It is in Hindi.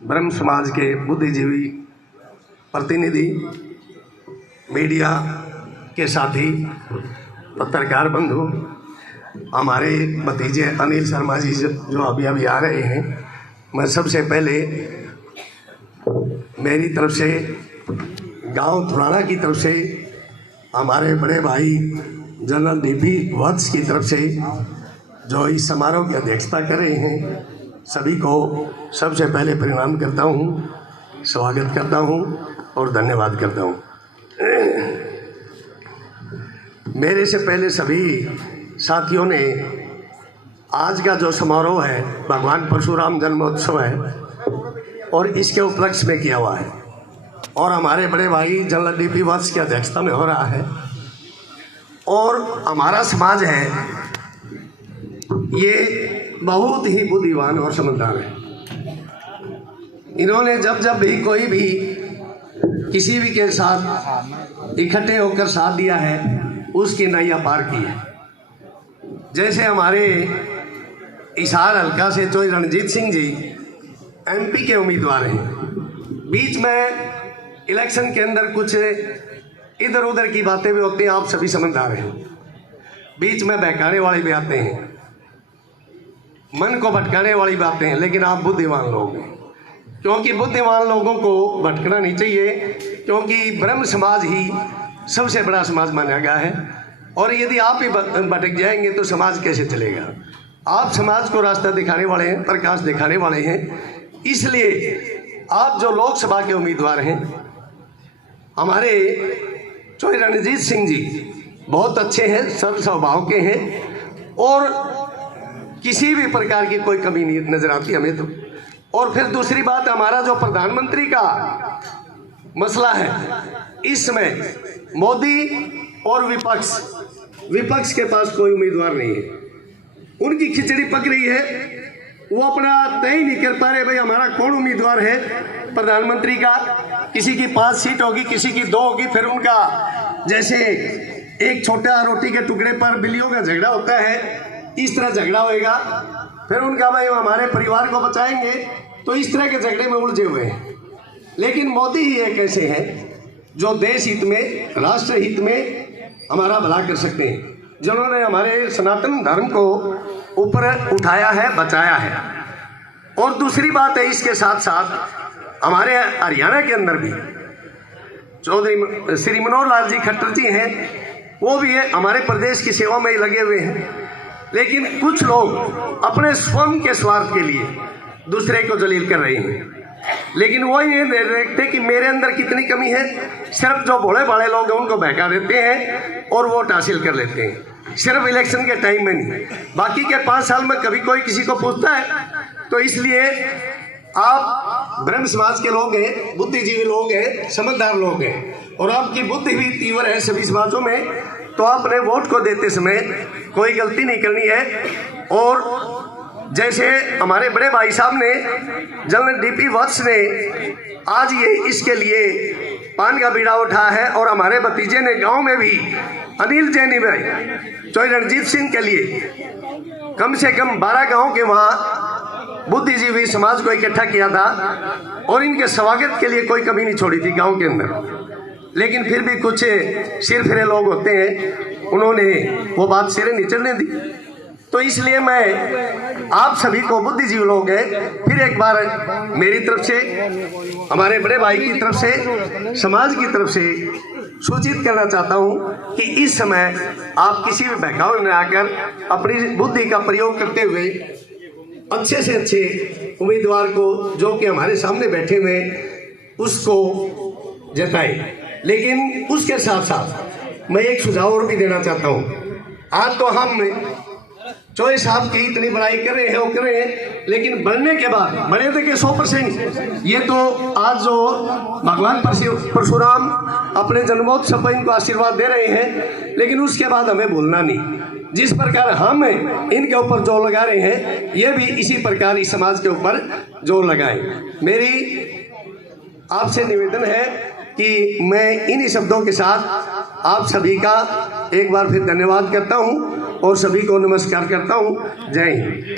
ब्रह्म समाज के बुद्धिजीवी प्रतिनिधि, मीडिया के साथी, पत्रकार बंधु, हमारे भतीजे अनिल शर्मा जी जो अभी आ रहे हैं, मैं सबसे पहले मेरी तरफ से, गांव थुराना की तरफ से, हमारे बड़े भाई जनरल डीपी वत्स की तरफ से जो इस समारोह की अध्यक्षता कर रहे हैं, सभी को सबसे पहले प्रणाम करता हूँ, स्वागत करता हूँ और धन्यवाद करता हूँ। मेरे से पहले सभी साथियों ने आज का जो समारोह है भगवान परशुराम जन्मोत्सव है और इसके उपलक्ष्य में किया हुआ है और हमारे बड़े भाई जनरल डीपी वत्स की अध्यक्षता में हो रहा है। और हमारा समाज है ये बहुत ही बुद्धिमान और समझदार है। इन्होंने जब भी कोई भी किसी भी के साथ इकट्ठे होकर साथ दिया है उसकी नैया पार की है। जैसे हमारे हिसार हल्का से तो रणजीत सिंह जी एमपी के उम्मीदवार हैं। बीच में इलेक्शन के अंदर कुछ इधर उधर की बातें भी होती हैं, आप सभी समझदार हैं। बीच में बहकाने वाली भी आते हैं, मन को भटकाने वाली बातें हैं, लेकिन आप बुद्धिमान लोग हैं, क्योंकि बुद्धिमान लोगों को भटकना नहीं चाहिए, क्योंकि ब्रह्म समाज ही सबसे बड़ा समाज माना गया है। और यदि आप ही भटक जाएंगे तो समाज कैसे चलेगा। आप समाज को रास्ता दिखाने वाले हैं, प्रकाश दिखाने वाले हैं। इसलिए आप जो लोकसभा के उम्मीदवार हैं, हमारे चौधरी रणजीत सिंह जी बहुत अच्छे हैं, सरल स्वभाव के हैं और किसी भी प्रकार की कोई कमी नहीं नजर आती हमें तो। और फिर दूसरी बात, हमारा जो प्रधानमंत्री का मसला है, इस समय मोदी और विपक्ष के पास कोई उम्मीदवार नहीं है। उनकी खिचड़ी पक रही है, वो अपना तय नहीं कर पा रहे भाई हमारा कौन उम्मीदवार है प्रधानमंत्री का। किसी की 5 सीट होगी, किसी की 2 होगी, फिर उनका जैसे एक छोटा रोटी के टुकड़े पर बिल्लियों का झगड़ा होता है, इस तरह झगड़ा होएगा। फिर उनका भाई हमारे परिवार को बचाएंगे, तो इस तरह के झगड़े में उलझे हुए हैं। लेकिन मोदी ही एक ऐसे हैं जो देश हित में, राष्ट्र हित में हमारा भला कर सकते हैं, जिन्होंने हमारे सनातन धर्म को ऊपर उठाया है, बचाया है। और दूसरी बात है, इसके साथ साथ हमारे हरियाणा के अंदर भी चौधरी श्री मनोहर लाल जी खट्टर जी हैं, वो भी है हमारे प्रदेश की सेवा में ही लगे हुए हैं। लेकिन कुछ लोग अपने स्वयं के स्वार्थ के लिए दूसरे को जलील कर रहे हैं, लेकिन वो ये देखते कि मेरे अंदर कितनी कमी है। सिर्फ जो भोले भाले लोग हैं उनको बहका देते हैं और वोट हासिल कर लेते हैं, सिर्फ इलेक्शन के टाइम में नहीं, बाकी के 5 साल में कभी कोई किसी को पूछता है। तो इसलिए आप ब्रह्म समाज के लोग हैं, बुद्धिजीवी लोग हैं, समझदार लोग हैं और आपकी बुद्धि भी तीव्र है सभी समाजों में, तो आपने वोट को देते समय कोई गलती नहीं करनी है। और जैसे हमारे बड़े भाई साहब ने, जनरल डीपी वत्स ने आज ये इसके लिए पान का बीड़ा उठाया है और हमारे भतीजे ने गांव में भी अनिल जैनी भाई चौधरी रणजीत सिंह के लिए कम से कम 12 गांव के वहाँ बुद्धिजीवी समाज को इकट्ठा किया था और इनके स्वागत के लिए कोई कमी नहीं छोड़ी थी गांव के अंदर। लेकिन फिर भी कुछ सिर फिरे लोग होते हैं, उन्होंने वो बात सिरे नहीं चढ़ने दी। तो इसलिए मैं आप सभी को, बुद्धिजीवी लोग हैं, फिर एक बार मेरी तरफ से, हमारे बड़े भाई की तरफ से, समाज की तरफ से सूचित करना चाहता हूं कि इस समय आप किसी भी बहकावे में आकर अपनी बुद्धि का प्रयोग करते हुए अच्छे से अच्छे उम्मीदवार को जो कि हमारे सामने बैठे हुए उसको जताएं। लेकिन उसके साथ साथ मैं एक सुझाव और भी देना चाहता हूँ। आज तो हम चौधरी साहब की इतनी बड़ाई कर रहे हैं, वो कर रहे हैं, लेकिन बढ़ने के बाद बड़े थे कि 100%, ये तो आज जो भगवान परशुराम अपने जन्मोत्सव पर इनको आशीर्वाद दे रहे हैं, लेकिन उसके बाद हमें भूलना नहीं। जिस प्रकार हम इनके ऊपर जोर लगा रहे हैं, ये भी इसी प्रकार इस समाज के ऊपर जोर लगाएं। मेरी आपसे निवेदन है कि मैं इन्हीं शब्दों के साथ आप सभी का एक बार फिर धन्यवाद करता हूं और सभी को नमस्कार करता हूं। जय हिंद।